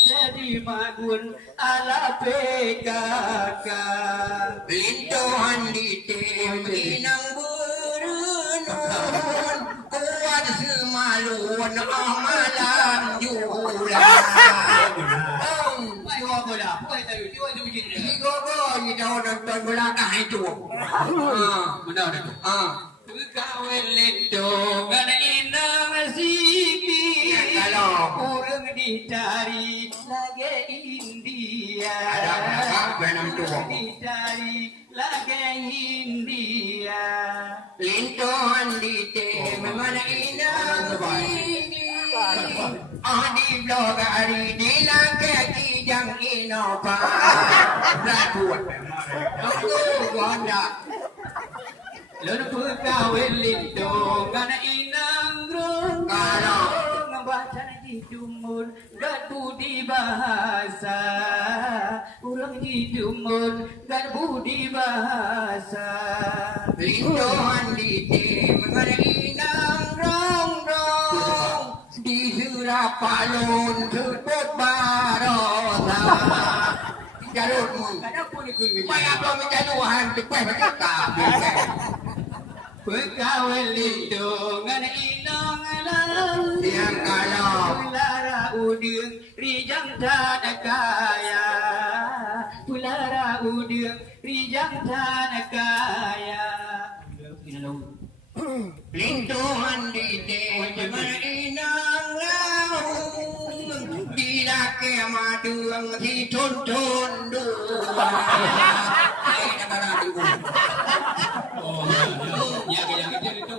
jadi magun ala pekaka Lintuhan di inang berenun kuat semalun amalan julan. Mai wa bola pai tahu dia tu begini Gogo ni dah nonton bola kah itu. benar itu kawin lendong ada inang siki Kalau orang dicari lagi India ada berapa enam tua. dicari lagi India Lintuhan di mana inang Adi blog ari di langkah kijang inova. Rapuat. Aku gonda. lalu kawin lendong ada inang rong baca di jumur dan budi bahasa orang di jumur dan budi bahasa Lintuhan di mengenai rong di Surapalun sebut barosa jarutmu kenapa ni kuih banyak belum menjaduhan cepat bercakap pegawai lindung ada inang alam yang kalau pulara udung rijang tanah kaya pulara udung rijang tanah kaya Lintuhan di mengenai laung di laki maduang si tuntun dua oh ya yang itu